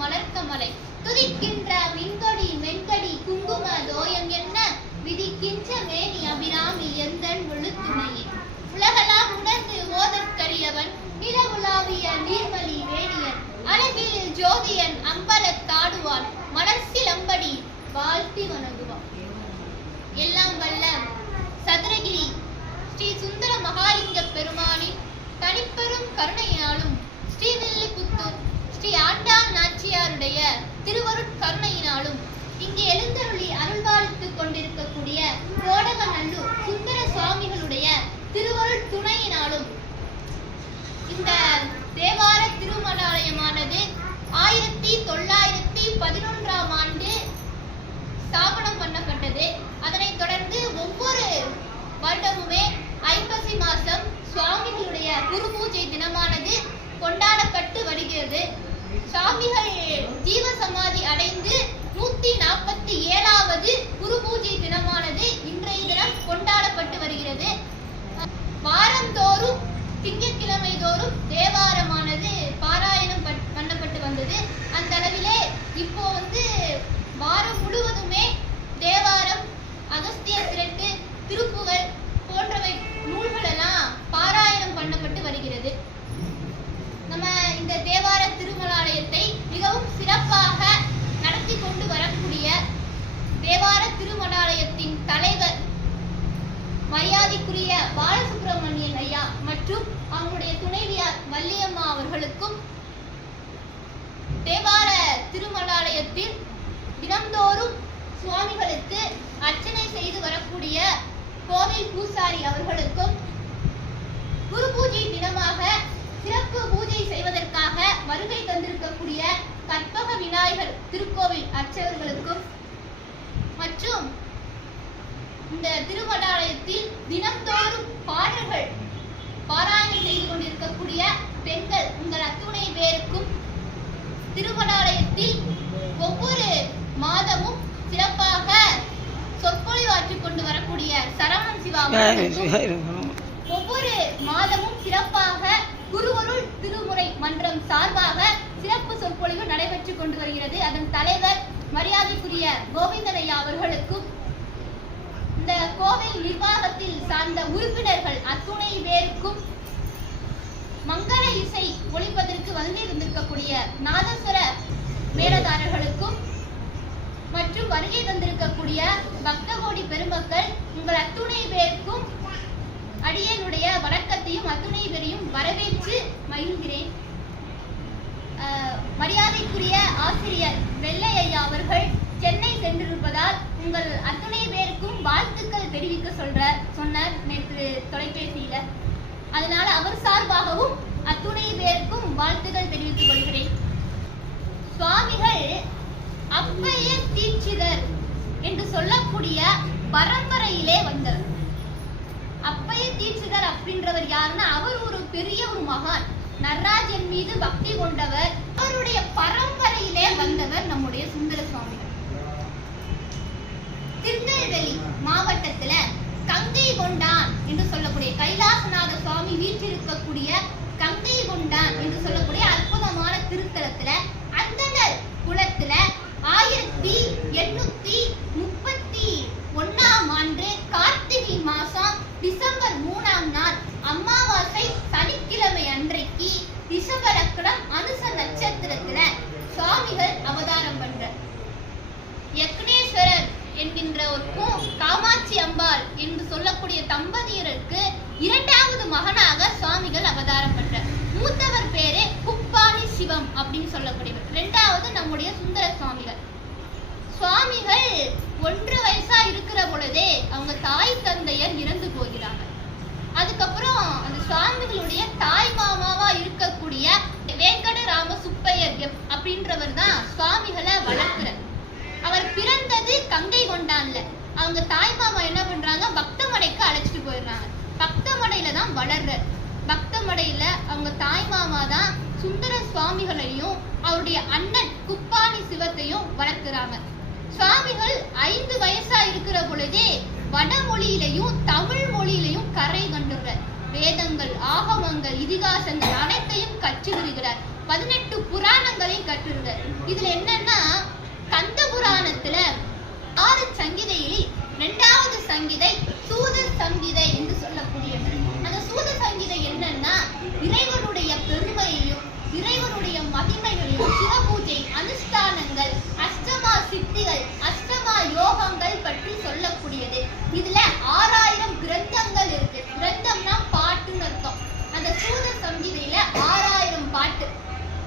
மலர்க்க மலை துதிக்கின்ற மின்கொடி மென்கடி குங்கும தோயம் என்ன விதிக்கின்ற மேனி அபிராமி எந்தன் விழுத்துணையே உலகலாம் உணர்ந்து ஓதற்கரியவன் நிலவுலாவிய நீர்மலி வேணியன் அழகில் ஜோதியன் அம்பலத்தாடுவான் மலர்சிலம்படி வாழ்த்தி வணங்குவான். எல்லாம் வல்ல சதுரகிரி ஸ்ரீ சுந்தர மகாலிங்க பெருமானின் தனிப்பெரும் கருணையினாலும் ஸ்ரீவில்லிபுத்தூர் ஸ்ரீ ஆண்டாள் நாச்சியாருடைய திருவருட்கருணையினாலும் இங்கே எழுந்தருளி அருள்பாலித்துக் கொண்டிருக்கக்கூடிய கோடகநல்லூர் சுந்தர சுவாமிகளுடைய திருவருள் துணையினாலும் இந்த தேவார திருமணாலயமானது 1911ஆம் ஆண்டு ஸ்தாபனம் பண்ணப்பட்டது. அதனைத் தொடர்ந்து ஒவ்வொரு வருடமுமே ஐப்பசி மாசம் சுவாமிகளுடைய குரு பூஜை தினமானது கொண்டாடப்பட்டு வருகிறது. சுவாமிகள் ஜீவ சமாதி அடைந்து 147வது குரு பூஜை தினமானது இன்றைய தினம் கொண்டாடப்பட்டு வருகிறது. வாரந்தோறும் திங்கட்கிழமை தோறும் தேவாரமானது பாராயணம் பண்ணப்பட்டு வந்தது. அந்த அளவிலே இப்போ வாரம் முழுவதுமே தேவாரம், அகஸ்திய திரட்டு, திருப்புகழ் போன்றவை நூல்கள் எல்லாம் பாராயணம் பண்ணப்பட்டு வருகிறது. நம்ம இந்த தேவார திருமணாலயத்தை மிகவும் சிறப்பாக நடத்தி கொண்டு வரக்கூடிய தேவார திருமணாலயத்தின் தலைவர் மரியாதைக்குரிய பாலசுப்ரமணியன் ஐயா மற்றும் அவங்களுடைய துணைவியார் வள்ளியம்மா அவர்களுக்கும் தேவார திருமணாலயத்தில் தினந்தோறும் சுவாமிகளுக்கு அர்ச்சனை செய்து வரக்கூடிய கோவில் பூசாரி அவர்களுக்கும் குரு பூஜை தினமாக சிறப்பு பூஜை செய்வதற்காக வருகை தந்திருக்கக்கூடிய கற்பக விநாயகர் திருக்கோவில் அர்ச்சகர்களுக்கும் மற்றும் இந்த திருமணாலயத்தில் தினந்தோறும் பாடல்கள் பாராயணம் செய்து கொண்டிருக்கக்கூடிய பெண்கள் உங்கள் அத்துணை பேருக்கும் திருமணாலயத்தில் ஒவ்வொரு மாதமும் சிறப்பாக சொற்பொழிவாற்றிக் கொண்டு வரக்கூடிய சரவணன் சிவா ஒவ்வொரு மாதமும் சிறப்பாக குருவருள் திருமுறை மன்றம் சார்பாக சிறப்பு சொற்பொழிவு நடைபெற்றுக் கொண்டு வருகிறது. அதன் தலைவர் மரியாதைக்குரிய கோவிந்தன் ஐயா அவர்களுக்கும் இந்த கோவில் நிர்வாகத்தில் சார்ந்த உறுப்பினர்கள் அத்துணை பேருக்கும் மங்கள இசை ஒளிப்பதற்கு வந்திருந்திருக்கக்கூடிய நாதஸ்வர மேலதாரர்களுக்கும் மற்றும் வருகை தந்திருக்கக்கூடிய பக்தகோடி பெருமக்கள் உங்கள் அத்துணை பேருக்கும் அடியனுடைய வணக்கத்தையும் அத்துணை பேரையும் வரவேற்று மகிழ்கிறேன். மரியாதைக்குரிய ஆசிரியர் வெள்ளை ஐயா அவர்கள் சென்னை சென்றிருப்பதால் உங்கள் அத்துணை பேருக்கும் வாழ்த்துக்கள் தெரிவிக்க சொன்னார் நேற்று தொலைபேசியில. அதனால அவர் சார்பாகவும் அத்துணை பேருக்கும் வாழ்த்துக்கள் தெரிவித்துக் கொள்கிறேன். சுவாமிகள் அப்பைய தீட்சிதர் என்று சொல்லக்கூடிய பரம்பரையிலே வந்தவர். அப்பைய தீட்சிதர் அப்படின்றவர் யாருன்னா அவர் ஒரு பெரிய ஒரு மகான், நடராஜன் மீது பக்தி கொண்டவர். அவருடைய பரம்பரையிலே வந்தவர் நம்முடைய சுந்தர சுவாமிகள். திருநெல்வேலி மாவட்டத்துல கங்கை கொண்டான் என்று சொல்லக்கூடிய கைலாசநாத சுவாமி வீற்றிருக்கக்கூடிய கங்கை கொண்டான் என்று சொல்லக்கூடிய அற்புதமான திருத்தலத்துல அந்தனர் குலத்துல 1831ஆம் ஆண்டு கார்த்திகை மாசம் டிசம்பர் 3ஆம் நாள் அமாவாசை சனிக்கிழமை அன்றைக்கு ரிஷபலக்கணம் அனுச நட்சத்திரத்துல சுவாமிகள் அவதாரம் பண்ற. யக்னேஸ்வரர் என்கின்றவருக்கும் காமாட்சி அம்பாள் என்று சொல்லக்கூடிய தம்பதியருக்கு 2வது மகனாக சுவாமிகள் அவதாரம் பண்ற. மூத்தவர் பேரு குப்பாணி சிவம் அப்படின்னு சொல்லக்கூடியவர். 2வது நம்முடைய சுந்தர சுவாமிகள். சுவாமிகள் 1 வயசா இருக்கிற பொழுதே அவங்க தாய் தந்தையர் இறந்து போகிறாங்க. அதுக்கப்புறம் அந்த சுவாமிகளுடைய தாய் மாமாவா இருக்கக்கூடிய வெங்கடராம சுப்பையர் அப்படின்றவர் தான் சுவாமிகளை வளர்க்கிறார். அவர் பிறந்தது கங்கை கொண்டான்ல. அவங்க தாய் மாமா என்ன பண்றாங்க, பக்தமடைக்கு அழைச்சிட்டு போயிடுறாங்க. பக்தமடையில தான் வளர்றார். பக்தமடையில அவங்க தாய் மாமா தான் சுந்தர சுவாமிகளையும் அவருடைய அண்ணன் குப்பாணி சிவத்தையும் வளர்க்கிறாங்க. சுவாமிகள் 5 வயசா இருக்கிற பொழுதே வடமொழியிலையும் தமிழ் மொழியிலையும் கரை கண்டுள்ளார். வேதங்கள், ஆகமங்கள், இதிகாசங்கள் அனைத்தையும் கற்று வருகிறார். 18 புராணங்களை கற்றுருக்கார். இதுல என்னன்னா கந்த புராணத்துல 6 சங்கீதையில் 2வது சங்கீதை சூத சங்கீதை என்று சொல்லக்கூடியது. அந்த சூத சங்கீதை என்னன்னா இறைவனுடைய பெருமையையும் இறைவனுடைய மகிமைகளையும் சிவபூஜை அனுஷ்டானங்கள் அஷ்டமா சித்திகள் அஷ்டமா யோகங்கள் பற்றி சொல்லக்கூடியது. இதுல 6000 கிரந்தங்கள் இருக்கு. கிரந்தம்னா பாட்டுன்னு அர்த்தம். அந்த சூத சங்கீதையில 6000 பாட்டு.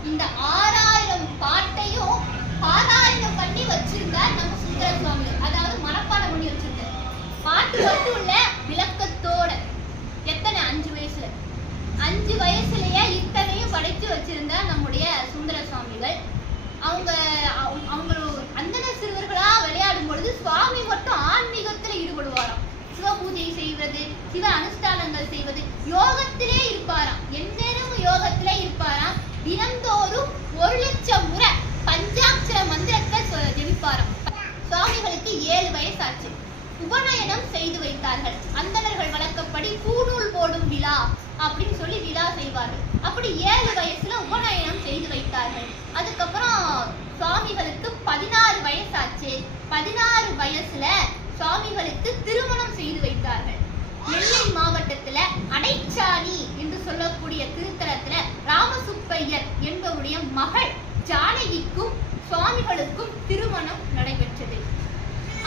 இந்த 6000 பாட்டையும் பாராயணம் பண்ணி வச்சிருந்தார் நம்ம சுந்தர சுவாமி. அதாவது மனப்பாடம் பண்ணி வச்சிருந்தார். பாட்டு மட்டும் இல்ல, விளக்கத்தோட. எத்தனை? 5 வயசுல. 5 வயசுலயே இத்தனையும் படைச்சு வச்சிருந்தார் நம்முடைய சுந்தர சுவாமிகள். அவங்க அந்தன சிறுவர்களா விளையாடும் பொழுது சுவாமி மட்டும் ஆன்மீகத்துல ஈடுபடுவாராம். சிவ பூஜை செய்வது, சிவ அனுஷ்டானங்கள் செய்வது, யோகத்திலே இருப்பாராம். எந்நேரமும் யோகத்திலே இருப்பாராம். தினந்தோறும் 1,00,000 முறை பஞ்சாட்சர மந்திரத்தை ஜெபிப்பாராம். சுவாமிகளுக்கு 7 வயசாச்சு. உபநயனம் செய்து வைத்தார்கள். அந்தணர்கள் வழக்கப்படி கூடூல் போடும் விழா அப்படின்னு சொல்லி விழா செய்வார்கள். அப்படி 7 வயசுல உபநயனம் செய்து வைத்தார்கள். அதுக்கப்புறம் சுவாமிகளுக்கு 16 வயசாச்சு. 16 வயசுல சுவாமிகளுக்கு திருமணம் செய்து வைத்தார்கள். நெல்லை மாவட்டத்துல அடைச்சாணி என்று சொல்லக்கூடிய திருத்தலத்துல ராமசுப்பையர் என்பவருடைய மகள் ஜானகிக்கும் சுவாமிகளுக்கும் திருமணம் நடைபெற்றது.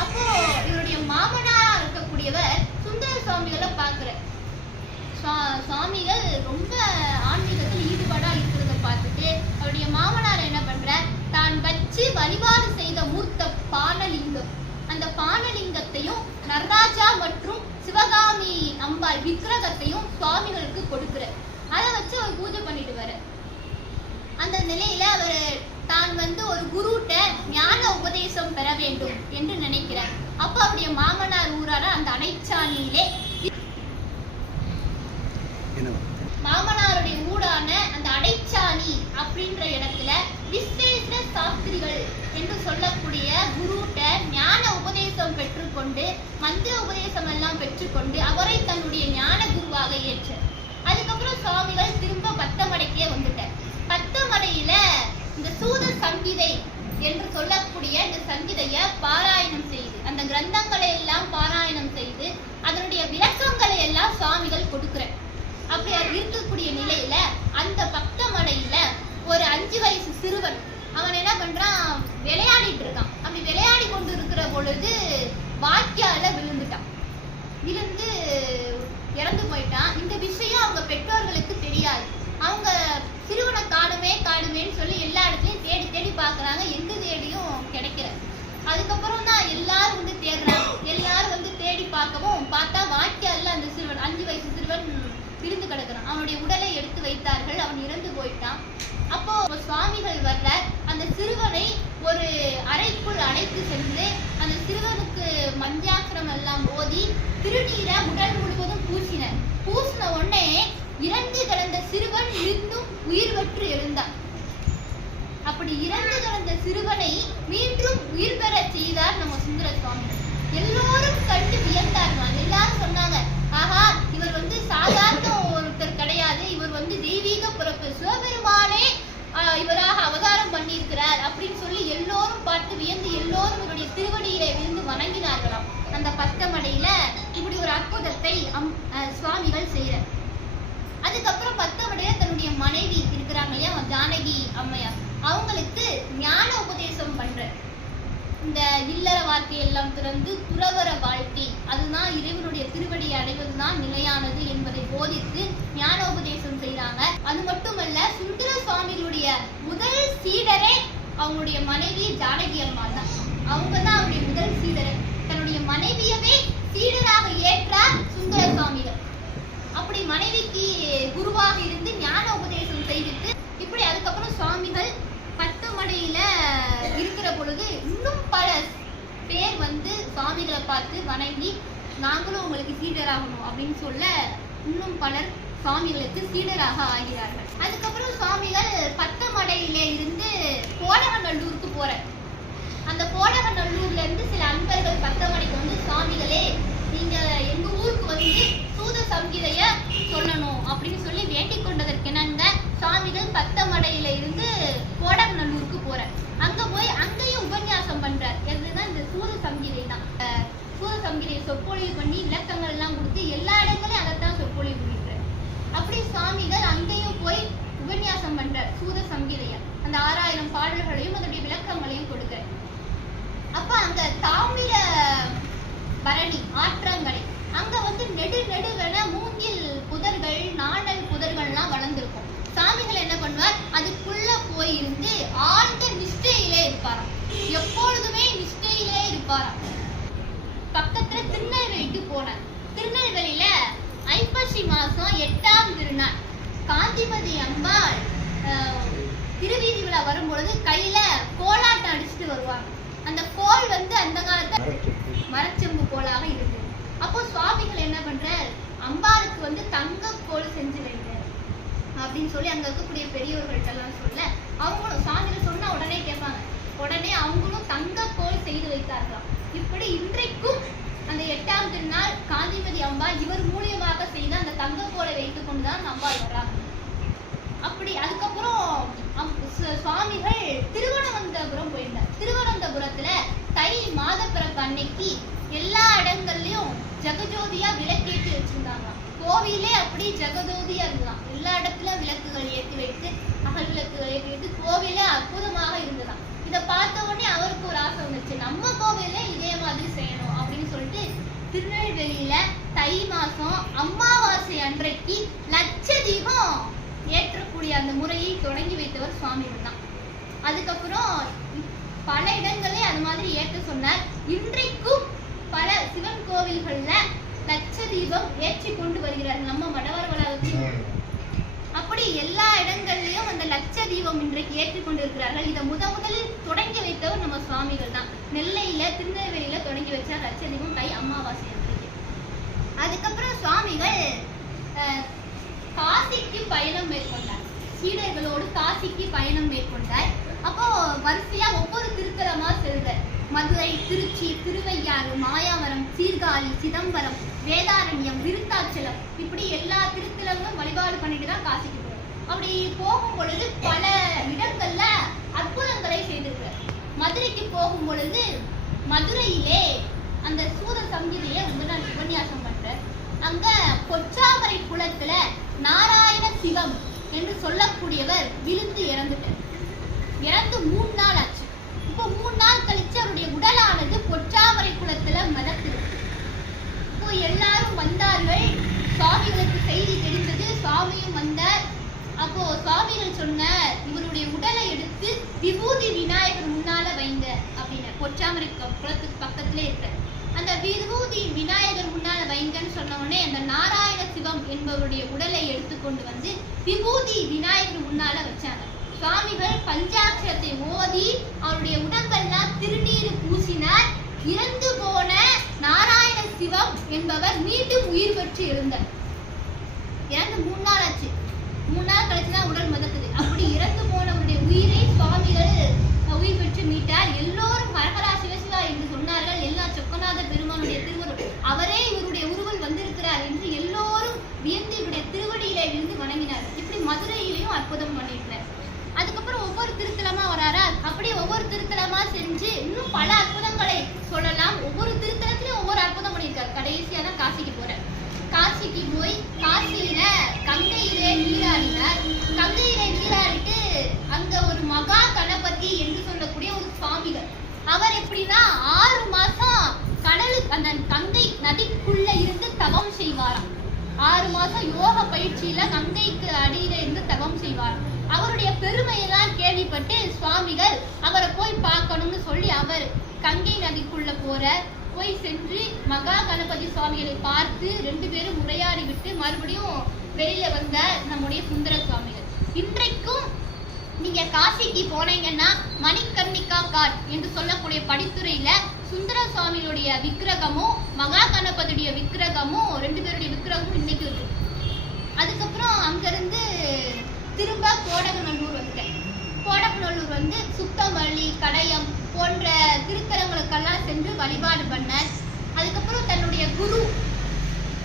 அப்போ இவருடைய மாமனாரா இருக்கக்கூடியவர் சுந்தர சுவாமிகளை பார்க்கிற சுவாமிகள் ரொம்ப ஆன்மீகத்தில் ஈடுபாடா இருக்கிறத பார்த்துட்டு அவருடைய மாமனார் என்ன பண்ற, தான் வச்சு வழிபாடு செய்த மூர்த்த பானலிங்கம், அந்த பானலிங்கத்தையும் நடராஜா மற்றும் சிவகாமி அம்பாள் விக்கிரகத்தையும் சுவாமிகளுக்கு கொடுக்கிற. அதை வச்சு அவர் பூஜை பண்ணிட்டு வர. அந்த நிலையில அவர் தான் ஒரு குருட்ட ஞான உபதேசம் பெற வேண்டும் என்று நினைக்கிறார். அப்ப அவருடைய மாமனார் ஊரான அந்த அடைச்சாணியிலே மாமனாருடைய ஊடான அந்த அடைச்சாணி அப்படின்ற இடத்துல விஸ்வேச சாஸ்திரிகள் என்று சொல்லக்கூடிய குருட்ட ஞான உபதேசம் பெற்றுக்கொண்டு மந்திர உபதேசம் எல்லாம் பெற்றுக்கொண்டு அவரை தன்னுடைய ஞான குருவாக ஏற்றார். அதுக்கப்புறம் சுவாமிகள் திரும்ப பத்தமடைக்கே வந்துட்டார். பத்தமடையில இந்த சூத சங்கீதை என்று சொல்லக்கூடிய இந்த சங்கீதைய பாராயணம் செய்து அந்த கிரந்தங்களை எல்லாம் பாராயணம் செய்து அதனுடைய விளக்கங்களை எல்லாம் சுவாமிகள் கொடுக்கிறார். அப்படி இருக்கக்கூடிய நிலையில அந்த பத்தமடையில ஒரு 5 வயசு சிறுவன் அவன் என்ன பண்றான், விளையாடிட்டு இருக்கான். அப்படி விளையாடி கொண்டு இருக்கிற பொழுது வாய்க்கால விழுந்துட்டான். விழுந்து இறந்து போயிட்டான். இந்த விஷயம் அவங்க பெற்றோர்களுக்கு தெரியாது. அவங்க சிறுவனை காணுமேன்னு சொல்லி எல்லா இடத்துலயும் தேடி தேடி பாக்குறாங்க. எங்க தேடியும் கிடைக்கல. அதுக்கப்புறம் தான் எல்லாரும் தேடுறாங்க. எல்லாரும் தேடி பார்க்கவும் பார்த்தா வாய்க்கால்ல அந்த சிறுவன் 5 வயசு சிறுவன் விழுந்து கிடக்குறான். அவனுடைய உடலை எடுத்து வைத்தார்கள். அவன் இறந்து போயிட்டான். அப்போ சுவாமிகள் வர்ற அந்த சிறுவனை ஒரு அறைக்குள் அழைத்து சென்று அந்த சிறுவனுக்கு மஞ்சாட்சரம் எல்லாம் ஓதி திருநீரை உடல் முழுவதும் பூசினர். பூசின உடனே இறந்து கிடந்த சிறுவன் இருந்தும் உயிர் பெற்று எழுந்தான். அப்படி இறந்து கிடந்த சிறுவனை மீண்டும் உயிர் பெற செய்தார் நம்ம சுந்தர சுவாமி. எல்லோரும் கண்டு வியந்தார்கள். எல்லாரும் சொன்னாங்க, ஆஹா, இவர் சாதாரண ஒருத்தர் கிடையாது, இவர் தெய்வீக பிறப்பு, சிவபெருமானே இவராக அவதாரம் பண்ணியிருக்கிறார் அப்படின்னு சொல்லி எல்லோரும் பார்த்து வியந்து எல்லோரும் இவருடைய திருவடியிலே விழுந்து வணங்கினார்களாம். அந்த பத்தமடையில இப்படி ஒரு அற்புதத்தை சுவாமிகள் செய்யறார். அதுக்கப்புறம் பத்தமடையில தன்னுடைய மனைவி இருக்கிறாங்க இல்லையா, ஜானகி அம்மையார், அவங்களுக்கு ஞான உபதேசம் பண்ற. இந்த இல்லற வாழ்க்கையெல்லாம் திறந்து துறவர வாழ்க்கை, அதுதான் இறைவனுடைய திருவடியை அடைவதுதான் நிலையானது என்பதை போதித்து ஞான உபதேசம் செய்யறாங்க. அது மட்டுமல்ல, சுந்தர சுவாமிகளுடைய முதல் சீடரே அவங்களுடைய மனைவி ஜானகி அம்மா தான். அவங்கதான் அவருடைய முதல் சீடரை. தன்னுடைய மனைவியவே சீடராக ஏற்றார் சுந்தர சுவாமிகள். அப்படி மனைவிக்கு குருவாக இருந்து ஞான உபதேசம் செய்துட்டு இப்படி அதுக்கப்புறம் சுவாமிகள் பத்தமடையில இருக்கிற பொழுது இன்னும் பல பேர் சுவாமிகளை பார்த்து வணங்கி நாங்களும் உங்களுக்கு சீடராகணும் அப்படின்னு சொல்ல இன்னும் பலர் சுவாமிகளுக்கு சீடராக ஆகிறார்கள். அதுக்கப்புறம் சுவாமிகள் பத்தமடையில இருந்து கோடகநல்லூருக்கு போறார். அந்த கோடகநல்லூர்ல இருந்து சில அன்பர்கள் பத்தமடைக்கு சுவாமிகளே, நீங்க எங்க ஊருக்கு சூத சங்கீதைய சொல்லணும் அப்படின்னு சொல்லி வேண்டிக் கொண்டதற்கெனங்க சுவாமிகள் பத்தமடையில இருந்து கோடகநல்லூருக்கு உபன்யாசம் பண்ற சூத சங்கீதைய அந்த 6000 பாடல்களையும் அதனுடைய விளக்கங்களையும் கொடுக்கிறார். அப்ப அங்க தாமிர பரணி ஆற்றங்கரை அங்க வந்து நெடுவென மூங்கில் புதர்கள் நாணல் புதர்கள்லாம் வளர்ந்துருக்கும். சாமிகள் என்ன பண்ணுவார், அதுக்குள்ள போய் இருந்து ஆழ்ந்த நிஷ்டையிலே இருப்பாராம். எப்பொழுதுமே நிஷ்டையிலே இருப்பாராம். பக்கத்துல திருநெல்வேலிக்கு போனார். திருநெல்வேலியில ஐப்பசி மாசம் 8ஆம் திருநாள் காந்திமதி அம்பாள் திருவீதி விழா வரும்பொழுது கையில கோலாட்டம் அடிச்சுட்டு வருவாங்க. அந்த கோல் வந்து அந்த காலத்துல மரச்செம்பு கோலாக இருந்தது. அப்போ சுவாமிகள் என்ன பண்றார், அம்பாளுக்கு வந்து தங்க கோல் செஞ்சு வைங்க அப்படின்னு சொல்லி அங்க இருக்கக்கூடிய பெரியவர்கள்ட்ட எல்லாம் சொல்ல, அவங்களும் சாமிகள் சொன்னா உடனே கேட்பாங்க. உடனே அவங்களும் தங்க கோல் செய்து வைத்தார்களாம். இப்படி இன்றைக்கும் அந்த 8ஆம் திருநாள் காந்திமதி அம்பாள் இவர் மூலியமாக செய்த அந்த தங்க கோலை வைத்துக் கொண்டுதான் அம்பாள் வர்றாங்க. அப்படி அதுக்கப்புறம் சுவாமிகள் திருவனந்தபுரம் போயிருந்தார். திருவனந்தபுரத்துல தை மாத பிறப்பு அன்னைக்கு எல்லா இடங்கள்லயும் ஜெகஜோதியா விளக்கேற்றி வச்சிருந்தாங்க. கோவிலே அப்படி ஜெகஜோதியா இருந்ததாம். எல்லா இடத்துலயும் விளக்குகள் ஏற்றி வைத்து அகல் விளக்குகள் ஏற்றி வைத்து கோவிலே அற்புதமாக இருந்ததாம். இதை பார்த்த உடனே அவருக்கு ஒரு ஆசை வந்துச்சு, நம்ம கோவில இதே மாதிரி செய்யணும் அப்படின்னு சொல்லிட்டு திருநெல்வேலியில தை மாசம் அமாவாசை அன்றைக்கு லட்ச தீபம் ஏற்றக்கூடிய அந்த முறையை தொடங்கி வைத்தவர் சுவாமிகள் தான். அதுக்கப்புறம் பல இடங்களே அது மாதிரி ஏற்ற சொன்னார். இன்றைக்கும் பல சிவன் கோவில்கள்ல லட்ச தீபம் ஏற்றி கொண்டு வருகிறார் நம்ம மடவார் வளாகத்தில். அப்படி எல்லா இடங்கள்லயும் அந்த லட்ச தீபம் இன்றைக்கு ஏற்றிக் கொண்டிருக்கிறார்கள். இதை முதலில் தொடங்கி வைத்தவர் நம்ம சுவாமிகள் தான். நெல்லையில திருநெல்வேலியில தொடங்கி வச்சார் லட்ச தீபம் தை அமாவாசை அன்றைக்கு. அதுக்கப்புறம் சுவாமிகள் காசிக்கு பயணம் மேற்கொண்டார். சீடர்களோடு காசிக்கு பயணம் மேற்கொண்டார். அப்போ வரிசையா ஒவ்வொரு திருத்தலமா செல்றார். மதுரை, திருச்சி, திருவையாறு, மாயாவரம், சீர்காழி, சிதம்பரம், வேதாரண்யம், விருத்தாச்சலம், இப்படி எல்லா திருத்தலங்களும் வழிபாடு பண்ணிட்டு தான் காசிக்கு போறார். அப்படி போகும் பொழுது பல இடங்கள்ல அற்புதங்களை செய்திருக்கிறார். மதுரைக்கு போகும் பொழுது மதுரையிலே அந்த சூத சங்கீதைய உபன்யாசம் பண்றார். அங்க பொச்சாமரை குளத்துல நாராயண சிவம் என்று சொல்லக்கூடியவர் விழுந்து இறந்துட்டார். இறந்து 3 நாள் ஆச்சு. இப்போ 3 நாள் கழிச்சு அவருடைய உடலானது பொச்சாமரை குளத்துல மிதக்குது. இப்போ எல்லாரும் வந்தார்கள். சுவாமிகளுக்கு செய்தி தெரிந்தது. சுவாமியும் வந்தார். அப்போ சுவாமிகள் சொன்ன இவருடைய உடலை எடுத்து விபூதி விநாயகர் முன்னால வைங்க அப்படின்னு பொச்சாமரை குளத்துக்கு பக்கத்திலே இருக்க அந்த விபூதி விநாயகர் முன்னால வைங்கன்னு சொன்ன உடனே அந்த நாராயண சிவம் என்பவருடைய உடலை எடுத்துக்கொண்டு வந்து விபூதி விநாயகர் முன்னால வச்சாங்க. சுவாமிகள் பஞ்சாட்சரத்தை ஓதி அவருடைய உடம்பெல்லாம் திருநீர் பூசினார். இறந்து போன நாராயண சிவம் என்பவர் மீண்டும் உயிர் பெற்று எழுந்தார். இறந்து 3 நாள் ஆச்சு. 3 நாள் கழிச்சுதான் உடல் மிதக்குது. அப்படி இறந்து போனவருடைய உயிரை சுவாமிகள் உயிர் பெற்று மீட்டார். எல்லோரும் ஹரஹரா சிவசிவா என்று சொன்னார்கள். எல்லா சொக்கநாதர் பெருமானுடைய திருவருள் அவரே இவருடைய உருவல் வந்திருக்கிறார் என்று எல்லோரும் வியந்து இவருடைய திருவடியில விழுந்து வணங்கினார். இப்படி மதுரையிலையும் அற்புதம் பண்ணியிருக்கிறார். அதுக்கப்புறம் ஒவ்வொரு திருத்தலமா வராரா. அப்படி ஒவ்வொரு திருத்தலமா செஞ்சு இன்னும் பல அற்புதங்களை சொல்லலாம். ஒவ்வொரு திருத்தலத்திலும் ஒவ்வொரு அற்புதம் பண்ணியிருக்காரு. கடைசியா தான் காசிக்கு போறார். காசிக்கு போய் காசியில கங்கையிலே நீராடினார். கங்கையிலே நீராடிட்டு அங்க ஒரு மகா கணபதி என்று சொல்லக்கூடிய ஒரு சுவாமிகள் அவர் எப்படின்னா 6 மாசம் கடலுக்கு அந்த கங்கை நதிக்குள்ள இருந்து தவம் செய்வாராம். 6 மாசம் யோக பயிற்சியில கங்கைக்கு அடியில இருந்து தவம் செய்வார். அவருடைய பெருமையெல்லாம் கேள்விப்பட்டு சுவாமிகள் அவரை போய் பார்க்கணும்னு சொல்லி அவர் கங்கை நதிக்குள்ள போய் சென்று மகா கணபதி சுவாமிகளை பார்த்து 2 பேரும் உரையாடி விட்டு மறுபடியும் வெளியில வந்த நம்முடைய சுந்தர சுவாமிகள். இன்றைக்கும் நீங்க காசிக்கு போனீங்கன்னா மணிகர்ணிகா காட் என்று சொல்லக்கூடிய படித்துறையில சுந்தர சுவாமிகளுடைய விக்கிரகமும் மகா கணபதியுடைய விக்கிரகமும் 2 பேருடைய விக்கிரகமும் இன்னைக்கு இருக்கு. அதுக்கப்புறம் அங்கிருந்து திரும்ப கோடகநல்லூர் வந்துட்டேன். கோடகநல்லூர் வந்து சுத்தமல்லி, கடையம் போன்ற திருத்தலங்களுக்கெல்லாம் சென்று வழிபாடு பண்ணார். அதுக்கப்புறம் தன்னுடைய குரு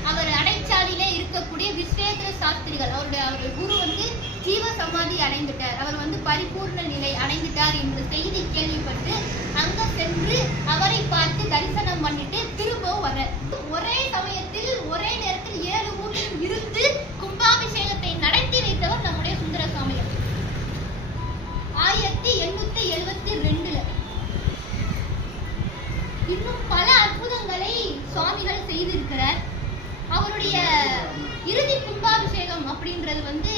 அவர் அடைச்சாலிலே இருக்கக்கூடிய விஸ்வேந்திர சாஸ்திரிகள் அவருடைய குரு வந்து ஜீவ சமாதி அடைந்துட்டார். அவர் வந்து பரிபூர்ண நிலை அடைந்துட்டார் என்ற செய்தி கேள்விப்பட்டு அங்க சென்று அவரை பார்த்து தரிசனம் பண்ணிட்டு திரும்பவும் வர ஒரே சமயத்தில் ஒரே நேரத்தில் 7 ஊரில் இருந்து கும்பாபிஷேகத்தை நடத்தி வைத்தவர் நம்முடைய சுந்தர சுவாமிகள். அப்படின்றது வந்து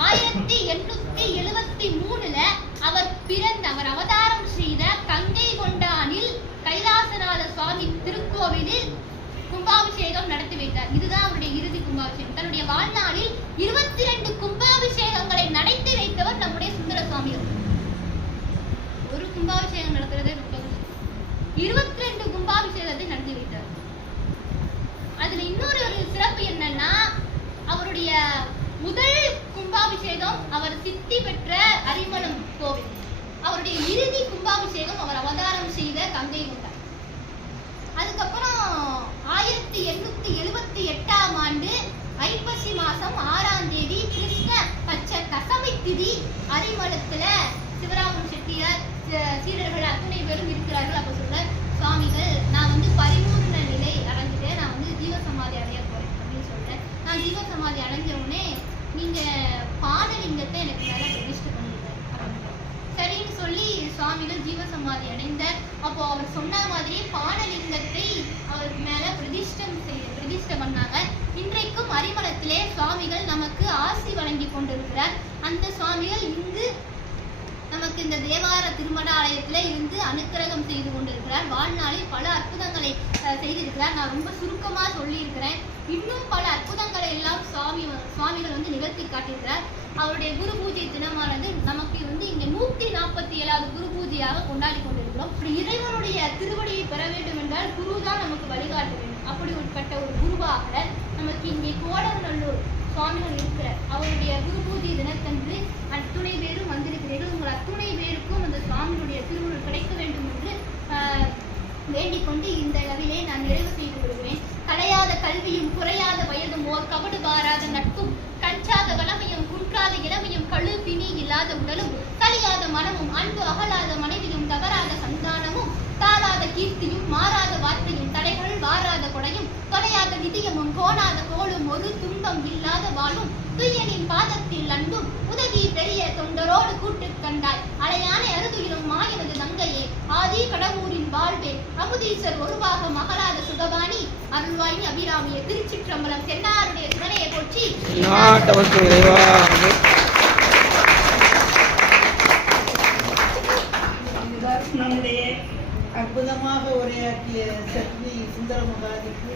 1873ல அவர் அவதாரம் செய்த கங்கை கொண்டானில் கைலாசநாத சுவாமி திருக்கோவிலில் கும்பாபிஷேகம் நடத்தி வைத்தார். இதுதான் அவருடைய இறுதி கும்பாபிஷேகம். தன்னுடைய வாழ்நாளில் 22 கும்பாபிஷேகங்களை நடத்தி வைத்தவர் நம்முடைய சுந்தர சுவாமிகள். ஒரு கும்பாபிஷேகம் நடத்துறதே ரொம்ப 22 கும்பாபிஷேகத்தை நடத்தி வைத்தார். அதுல இன்னொரு சிறப்பு என்னன்னா, அவருடைய முதல் கும்பாபிஷேகம் அவர் சித்தி பெற்ற அரிமளம் கோவில். அவருடைய இறுதி கும்பாபிஷேகம் அவர் அவதாரம் செய்த கங்கை கொண்டான். அதுக்கப்புறம் 1878ஆம் ஆண்டு ஐப்பசி மாசம் 6ஆம் தேதி கிருஷ்ண பட்ச தசமி திதி அரிமளத்துல சிவராமன் செட்டியார் சீடர்கள் அத்தனை பேரும் இருக்கிறார்கள். அப்ப சொல்ற சுவாமிகள், நான் வந்து பரிபூர்ண நிலை அடைஞ்சிட்டேன், நான் வந்து ஜீவசமாதி அடைய போறேன் அப்படின்னு சொல்றேன். நான் ஜீவசமாதி அடைஞ்ச உடனே நீங்க பானலிங்கத்தை எனக்கு மேல பிரதிஷ்டை பண்ணிடுறேன் அப்படின்னு சரின்னு சொல்லி சுவாமிகள் ஜீவசமாதி அடைந்த அப்போ அவர் சொன்ன மாதிரி பானலிங்கத்தை அவர் மேல பிரதிஷ்டை பண்ணாங்க. இன்றைக்கும் அரிமளத்திலே சுவாமிகள் நமக்கு ஆசி வழங்கி கொண்டிருக்கிறார். அந்த சுவாமிகள் இங்கு நமக்கு இந்த தேவார திருமண ஆலயத்திலே இருந்து அனுக்கிரகம் செய்து கொண்டிருக்கிறார். வாழ்நாளில் பல அற்புதங்களை செய்திருக்கிறார். நான் ரொம்ப சுருக்கமா சொல்லியிருக்கிறேன். இன்னும் பல அற்புதங்களை எல்லாம் சுவாமிகள் வந்து நிகழ்த்தி காட்டியிருக்கிறார். அவருடைய குரு பூஜை தினமானது நமக்கு வந்து இங்க 147வது குரு பூஜையாக கொண்டாடி கொண்டிருக்கிறோம். இறைவனுடைய திருவடியை பெற வேண்டும் என்றால் குரு தான் நமக்கு வழிகாட்ட வேண்டும். அப்படி உட்பட்ட ஒரு குருவாக நமக்கு இங்கே கோடநல்லூர் சுவாமிகள் இருக்கிறார். அவருடைய குரு பூஜை தினத்தன்று அத்துணை பேரும் வந்திருக்கிறீர்கள். உங்கள் அத்துணை பேருக்கும் அந்த சுவாமியுடைய திருவுருள் கிடைக்க வேண்டும் என்று வேண்டிக் கொண்டு இந்த அளவிலே நான் நிறைவு செய்து கொள்கிறேன். கலையாத கல்வியும் குறையாத வயதும் ஓர் கபடு பாராத நட்பும் கஞ்சாத வளமையும் குன்றாத இளமையும் கழு பிணி இல்லாத உடலும் கலியாத மனமும் அன்பு அகலாத மனைவியும் தவறாத சந்தானமும் தாளாத கீர்த்தியும் மாறாத வார்த்தையும் தடைகள் வாராத கொடையும் தொலையாத நிதியமும் கோணாத கோளும் ஒரு துன்பம் இல்லாத வாழும் துய்யனின் பாதத்தில் அன்பும் உதவி பெரிய தொண்டரோடு கூட்டு கண்டாய் அலையான அருதுயிலும் மாயனது தங்கையே ஆதி கடவுரின் வாழ்வே அமுதீசர் ஒருவாக மகளாத சுகபாணி அருள்வாயி அபிராமிய திருச்சிற்றம்பலம் தென்னாருடைய துணையை போற்றி நம்முடைய அற்புதமாக உரையாற்றிய சக்தி சுந்தர மகாதிக்கு